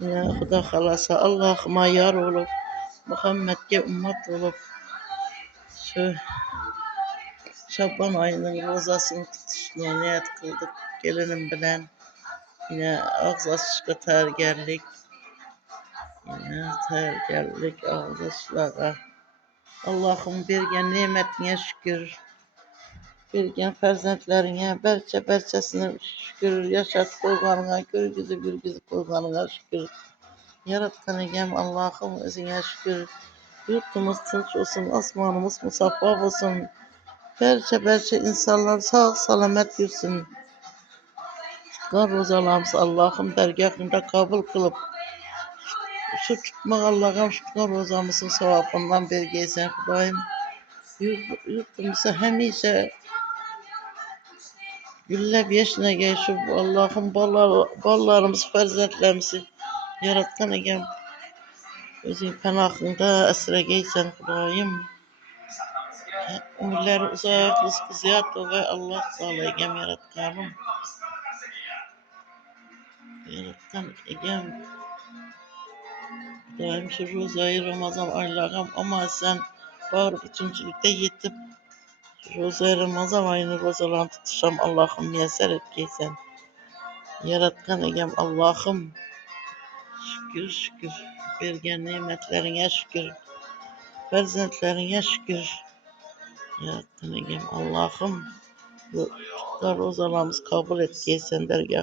Ya Xuda xalasa Allah'ıma yar olup, Muhammed'e ümmet olup, şu Şaban ayının rozasını tutuşuna niyet kıldık. Gelinim bilen yine ağız açışka tayargarlik, yine tayargarlik ağız açışlara. Allah'ım bergen nimetine şükür. Bergen farzandlarına berçesine şükür. Yaşat koyganına, gürgüzü koyganına şükür. Yaratkan egem Allah'ım özüne şükür. Yurtumuz tınç olsun, asmanımız musaffaf olsun. Berçe insanlar sağ salamet yürüsün. Tutkan rozalarımız Allah'ım dergahında kabul kılıp, şu tutmak Allah'ım şu tutkan rozamızın sevabından bergeysen Xudoyim. Yurtumuza hemişe güllep yeşnege şu Allah'ım ballarımız, farzandlarımızı yaratkan egem özün pənahında əsrəgeysən Xudoyim. Ömürləri uzaq, rızkı ziyad ve Allah sağla egem yaratkanım. Yaratkan egem Xudoyim şu rozayı Ramazan aylarım ama sen bağır bütüncülükte yetip rozayı Ramazan ayını rozalarını tutuşam Allah'ım müyesser etkeysen. Yaratkan egem Allah'ım şükür bergen nimetlerine şükür. Farzandlarına şükür. Yaratkan egem Allah'ım bu rozalarımız kabul etkeysen dergah.